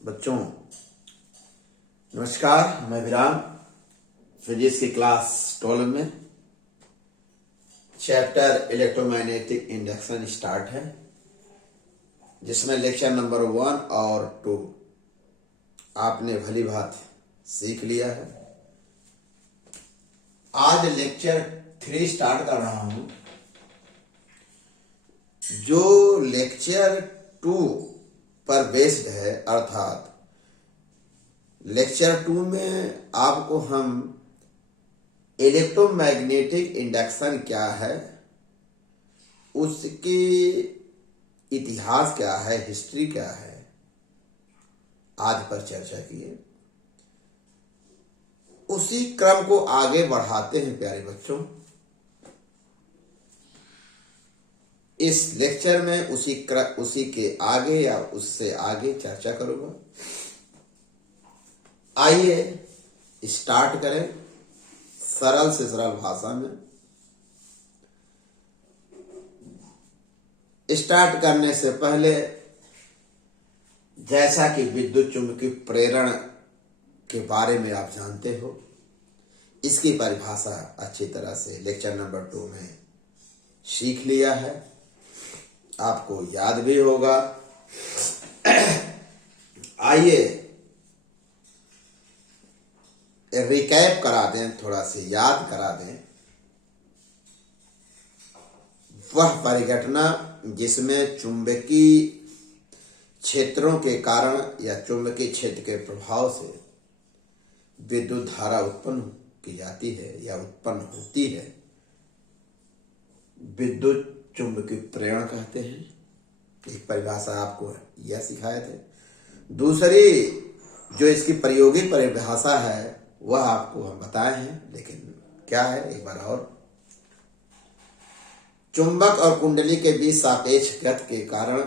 बच्चों नमस्कार, मैं विराम। फिजिक्स की क्लास 12 में चैप्टर इलेक्ट्रोमैग्नेटिक इंडक्शन स्टार्ट है, जिसमें लेक्चर नंबर 1 और 2 आपने भली भांति सीख लिया है। आज लेक्चर 3 स्टार्ट कर रहा हूं, जो लेक्चर 2 पर बेस्ड है। अर्थात लेक्चर 2 में आपको हम इलेक्ट्रोमैग्नेटिक इंडक्शन क्या है, उसकी इतिहास क्या है, हिस्ट्री क्या है, आज पर चर्चा किए। उसी क्रम को आगे बढ़ाते हैं प्यारे बच्चों। इस लेक्चर में उसी के आगे या उससे आगे चर्चा करूंगा। आइए स्टार्ट करें सरल से सरल भाषा में। स्टार्ट करने से पहले, जैसा कि विद्युत चुंबकीय प्रेरण के बारे में आप जानते हो, इसकी परिभाषा अच्छी तरह से लेक्चर नंबर 2 में सीख लिया है, आपको याद भी होगा। आइए रिकैप करा दें, थोड़ा से याद करा दें वह परिघटना जिसमें चुंबकीय क्षेत्रों के कारण या चुंबकीय क्षेत्र के प्रभाव से विद्युत धारा उत्पन्न की जाती है या उत्पन्न होती है। विद्युत चुंबकीय प्रेरण कहते हैं। एक परिभाषा आपको यह सिखाए थे। दूसरी जो इसकी प्रायोगिक परिभाषा है वह आपको हम बताए हैं, लेकिन क्या है एक बार और। चुंबक और कुंडली के बीच सापेक्ष गति के कारण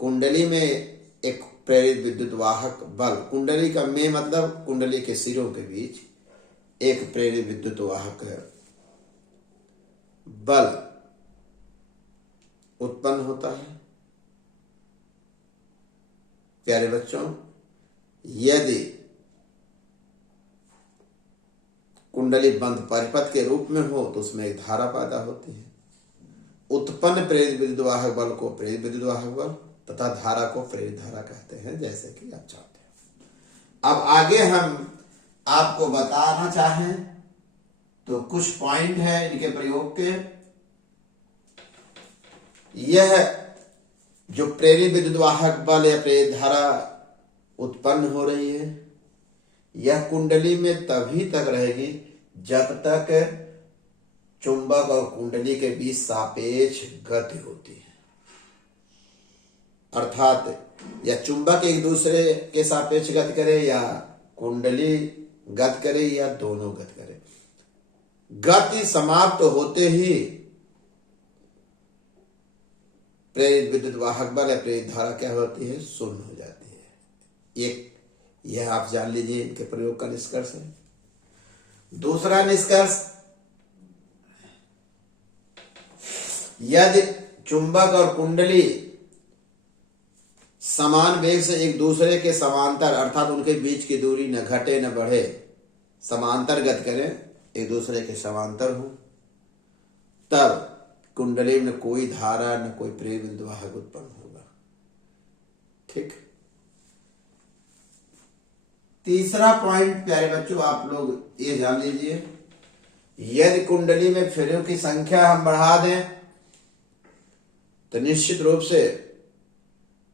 कुंडली में एक प्रेरित विद्युत वाहक बल, कुंडली का में मतलब कुंडली के सिरों के बीच एक प्रेरित विद्युत वाहक बल उत्पन्न होता है। प्यारे बच्चों, यदि कुंडली बंद परिपथ के रूप में हो तो उसमें एक धारा पैदा होती है। उत्पन्न प्रेरित विद्युत वाहक बल को प्रेरित विद्युत वाहक बल तथा धारा को प्रेरित धारा कहते हैं, जैसे कि आप जानते हैं। अब आगे हम आपको बताना चाहें तो कुछ पॉइंट है इनके प्रयोग के। यह जो प्रेरित विद्युत वाहक बल या प्रेरित धारा उत्पन्न हो रही है, यह कुंडली में तभी तक रहेगी जब तक चुंबक और कुंडली के बीच सापेक्ष गति होती है। अर्थात या चुंबक एक दूसरे के सापेक्ष गति करे या कुंडली गति करे या दोनों गति करे। गति समाप्त होते ही प्रेरित विद्युत वाहक बल या प्रेरित धारा क्या होती है, शून्य हो जाती है। एक यह आप जान लीजिए इनके प्रयोग का निष्कर्ष है। दूसरा निष्कर्ष, यदि चुंबक और कुंडली समान वेग से एक दूसरे के समांतर, अर्थात उनके बीच की दूरी न घटे न बढ़े, समांतर गति करें, एक दूसरे के समांतर हो, तब कुंडली में कोई धारा न कोई प्रेरित विद्युत वाहक उत्पन्न होगा। ठीक। तीसरा पॉइंट प्यारे बच्चों, आप लोग ये जान लीजिए, यदि कुंडली में फेरों की संख्या हम बढ़ा दें तो निश्चित रूप से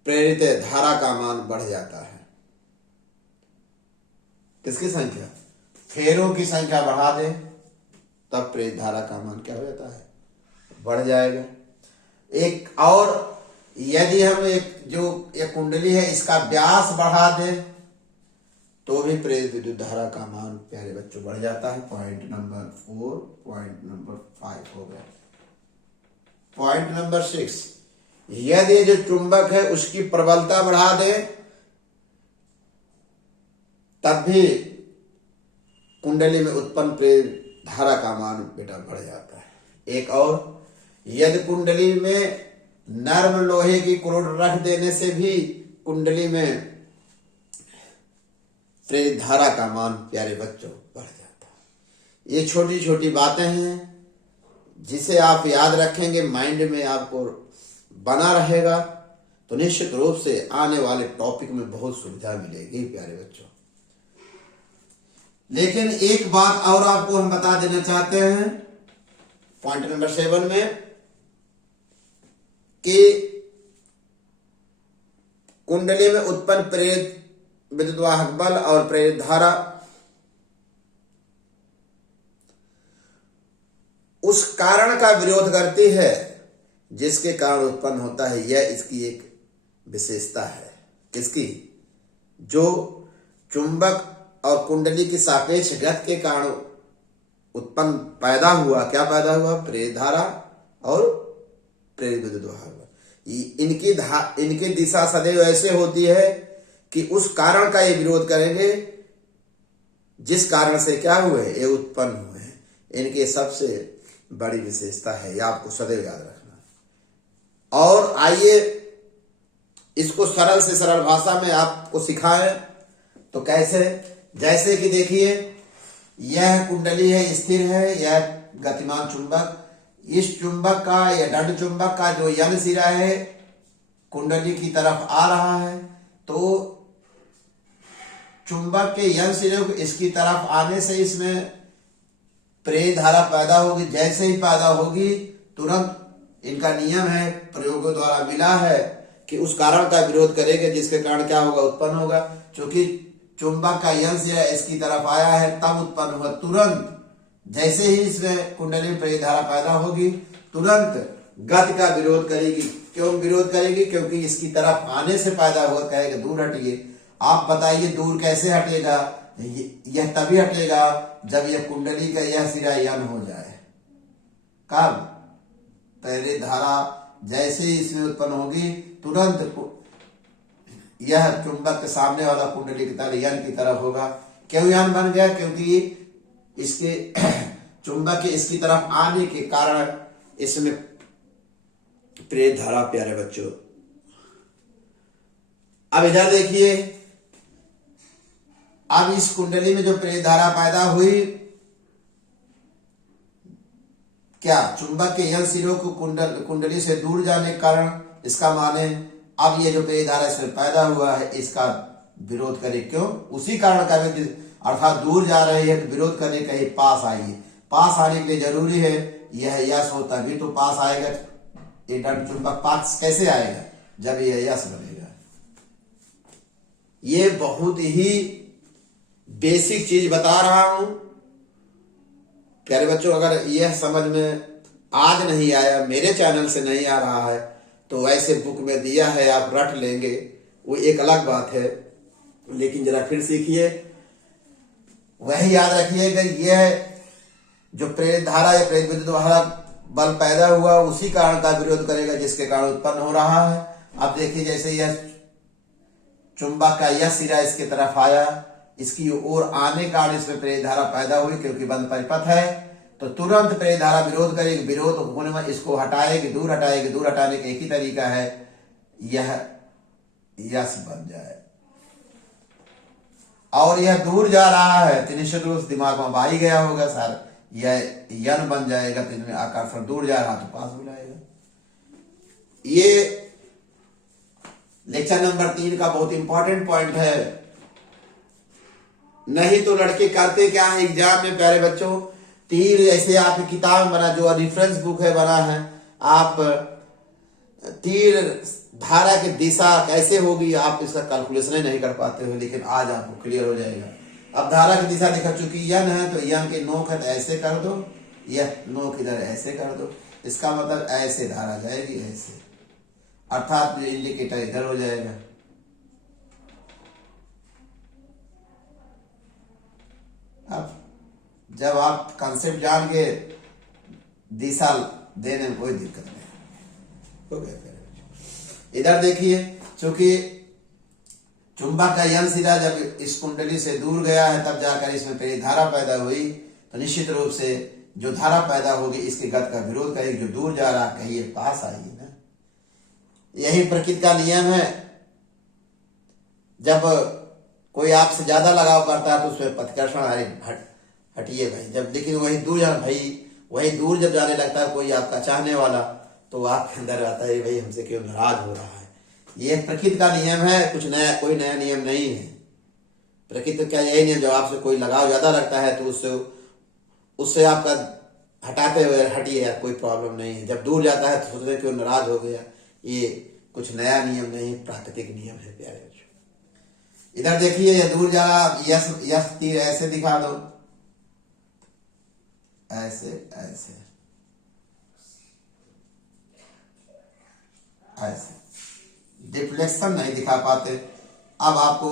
प्रेरित धारा का मान बढ़ जाता है। किसकी संख्या? फेरों की संख्या बढ़ा दें तब प्रेरित धारा का मान क्या हो जाता है, बढ़ जाएगा। एक और, यदि हम एक कुंडली है इसका व्यास बढ़ा दें तो भी प्रेरित विद्युत धारा का मान प्यारे बच्चों बढ़ जाता है। पॉइंट नंबर 4, पॉइंट नंबर 5 हो गया। पॉइंट नंबर 6, यदि जो चुंबक है उसकी प्रबलता बढ़ा दे तब भी कुंडली में उत्पन्न प्रेरित धारा का मान बेटा बढ़ जाता है। एक और, यदि कुंडली में नर्म लोहे की क्रोड रख देने से भी कुंडली में प्रेरित धारा का मान प्यारे बच्चों बढ़ जाता है। ये छोटी छोटी बातें हैं जिसे आप याद रखेंगे, माइंड में आपको बना रहेगा, तो निश्चित रूप से आने वाले टॉपिक में बहुत सुविधा मिलेगी प्यारे बच्चों। लेकिन एक बात और आपको हम बता देना चाहते हैं पॉइंट नंबर 7 में कि कुंडली में उत्पन्न प्रेरित विद्युत वाहक बल और प्रेरित धारा उस कारण का विरोध करती है जिसके कारण उत्पन्न होता है। यह इसकी एक विशेषता है। किसकी? जो चुंबक और कुंडली की सापेक्ष गति के कारण उत्पन्न पैदा हुआ, क्या पैदा हुआ? प्रेरित धारा और प्रेरित विद्युत वाहक बल। इनकी दिशा सदैव ऐसे होती है कि उस कारण का ये विरोध करेंगे जिस कारण से क्या हुए, ये उत्पन्न हुए हैं। इनके सबसे बड़ी विशेषता है, ये आपको सदैव याद रखना। और आइए इसको सरल से सरल भाषा में आपको सिखाएं तो कैसे? जैसे कि देखिए, यह कुंडली है, स्थिर है, यह गतिमान चुंबक। इस चुंबक का या दंड चुंबक का जो यन सिरा है कुंडली की तरफ आ रहा है, तो चुंबक के यन सिरे को इसकी तरफ आने से इसमें प्रेरित धारा पैदा होगी। जैसे ही पैदा होगी तुरंत इनका नियम है, प्रयोगों द्वारा मिला है कि उस कारण का विरोध करेंगे जिसके कारण क्या होगा, उत्पन्न होगा। क्योंकि चुंबक का यन सिरा इसकी तरफ आया है तब उत्पन्न हुआ। तुरंत जैसे ही इसमें कुंडली में प्रेरित धारा पैदा होगी तुरंत गति का विरोध करेगी। क्यों विरोध करेगी? क्योंकि इसकी तरफ आने से पैदा हुआ, कहेगा दूर हटिए। आप बताइए दूर कैसे हटेगा? यह तभी हटेगा जब यह कुंडली का यह सिरा यन हो जाए। कब? प्रेरित धारा जैसे ही इसमें उत्पन्न होगी तुरंत यह चुंबक के सामने वाला कुंडली की तरह यन की तरफ होगा। क्यों यन बन गया? क्योंकि इसके चुंबक के इसकी तरफ आने के कारण इसमें प्रेरित धारा। प्यारे बच्चों, अब इधर देखिए, अब इस कुंडली में जो प्रेरित धारा पैदा हुई, क्या चुंबक के यन सिरों को कुंडली से दूर जाने के कारण इसका माने अब ये जो प्रेरित धारा इसमें पैदा हुआ है इसका विरोध करे। क्यों? उसी कारण का विरोध, अर्थात दूर जा रही है तो विरोध करने कहीं पास आइए। पास आने के लिए जरूरी है यह यश हो, तभी तो पास आएगा। ये दंड चुंबक पास कैसे आएगा? जब यह यश बनेगा। ये बहुत ही बेसिक चीज बता रहा हूं प्यारे बच्चों। अगर यह समझ में आज नहीं आया, मेरे चैनल से नहीं आ रहा है, तो ऐसे बुक में दिया है आप रट लेंगे, वो एक अलग बात है। लेकिन जरा फिर सीखिए, वही याद रखिएगा, यह जो प्रेरित धारा या प्रेरित विद्युत धारा बल पैदा हुआ उसी कारण का विरोध करेगा जिसके कारण उत्पन्न हो रहा है। अब देखिए, जैसे यह चुंबक का यह सिरा इसके तरफ आया, इसकी ओर आने कारण इसमें प्रेरित धारा पैदा हुई। क्योंकि बंद परिपथ है तो तुरंत प्रेरित धारा विरोध करेगी। विरोध होने में इसको हटाएगी, दूर हटाएगी। दूर हटाने का एक ही तरीका है, यह यश बन जाए। और यह दूर जा रहा है तो निश्चित रूप से दिमाग में आ ही गया होगा सर, यह यन बन जाएगा तो इनमें आकर्षण दूर जा रहा तो पास बुलाएगा। ये लेक्चर नंबर 3 का बहुत इंपॉर्टेंट पॉइंट है। नहीं तो लड़के करते क्या है एग्जाम में प्यारे बच्चों, तीर जैसे आपकी किताब में बना, जो रेफरेंस बुक है बना है, आप तीर धारा की दिशा कैसे होगी आप इसका कैलकुलेशन नहीं कर पाते हो। लेकिन आज आपको क्लियर हो जाएगा। अब धारा की दिशा देखा, चूंकि यन है तो यन के नोक है तो ऐसे कर दो, यह नोक इधर ऐसे कर दो। इसका मतलब ऐसे धारा जाएगी, ऐसे, अर्थात इंडिकेटर इधर हो जाएगा। अब जब आप कंसेप्ट जान के दिशा देने में कोई दिक्कत नहीं हो गया। इधर देखिए, चूंकि चुंबक का यन सिरा जब इस कुंडली से दूर गया है तब जाकर इसमें प्रेरित धारा पैदा हुई, तो निश्चित रूप से जो धारा पैदा होगी इसके गति का विरोध करेगी। जो दूर जा रहा कहिए पास आइए ना, यही प्रकृति का नियम है। जब कोई आपसे ज्यादा लगाव करता है तो उसमें प्रतिकर्षण, अरे हटिए भाई। जब लेकिन वही दूर जब जाने लगता है कोई आपका चाहने वाला, तो आपके अंदर आता है भाई हमसे क्यों नाराज हो रहा है। ये प्रकृति का नियम है, कुछ नया, कोई नया नियम नहीं है। प्रकृति का यही नियम, जब आपसे कोई लगाव ज्यादा लगता है तो उससे आपका हटाते हुए हटिए यार, कोई प्रॉब्लम नहीं है। जब दूर जाता है तो सोचते क्यों नाराज हो गया। ये कुछ नया नियम नहीं, प्राकृतिक नियम है प्यारे बच्चों। इधर देखिए, ये दूर जा रहा, यस यस तीर ऐसे दिखा दो, ऐसे ऐसे ऐसे, डिफ्लेक्शन नहीं दिखा पाते। अब आपको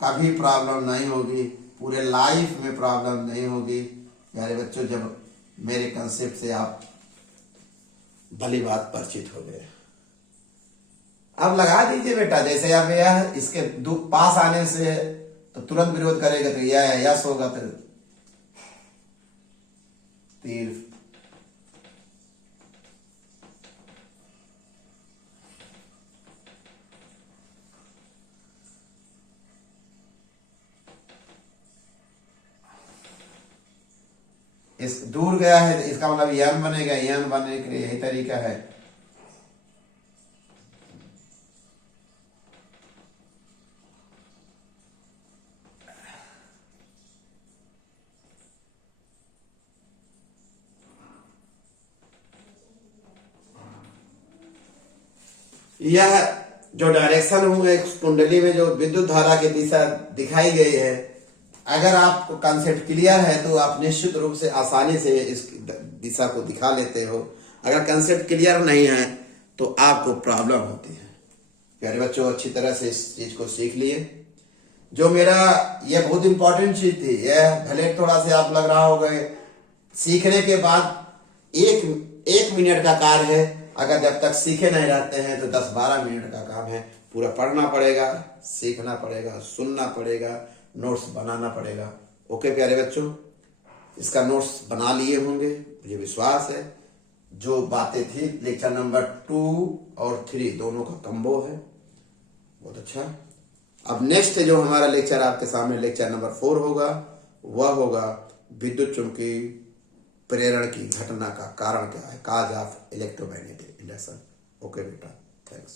कभी प्रॉब्लम नहीं होगी, पूरे लाइफ में प्रॉब्लम नहीं होगी प्यारे बच्चों, जब मेरे कंसेप्ट से आप भली बात परिचित हो गए। अब लगा दीजिए बेटा, जैसे आप यह इसके पास आने से तो तुरंत विरोध करेगा, तो यह यस होगा, तो तीर इस दूर गया है, इसका मतलब यन बनेगा, यन बनने के लिए यही तरीका है। यह जो डायरेक्शन होंगे कुंडली में, जो विद्युत धारा की दिशा दिखाई गई है, अगर आपको कंसेप्ट क्लियर है तो आप निश्चित रूप से आसानी से इस दिशा को दिखा लेते हो। अगर कंसेप्ट क्लियर नहीं है तो आपको प्रॉब्लम होती है। प्यारे बच्चों, अच्छी तरह से इस चीज को सीख लिए। जो मेरा यह बहुत इंपॉर्टेंट चीज थी, यह भले थोड़ा से आप लग रहा होगा, सीखने के बाद एक मिनट का कार्य है। अगर जब तक सीखे नहीं रहते हैं तो 10-12 मिनट का काम है। पूरा पढ़ना पड़ेगा, सीखना पड़ेगा, सुनना पड़ेगा, नोट्स बनाना पड़ेगा। ओके प्यारे बच्चों, इसका नोट्स बना लिए होंगे मुझे विश्वास है। जो बातें थी लेक्चर नंबर 2 और 3 दोनों का कम्बो है, बहुत अच्छा। अब नेक्स्ट जो हमारा लेक्चर आपके सामने लेक्चर नंबर 4 होगा, वह होगा विद्युत चुंबकीय प्रेरण की घटना का कारण क्या है, cause of electromagnetic induction. Okay बेटा, थैंक्स।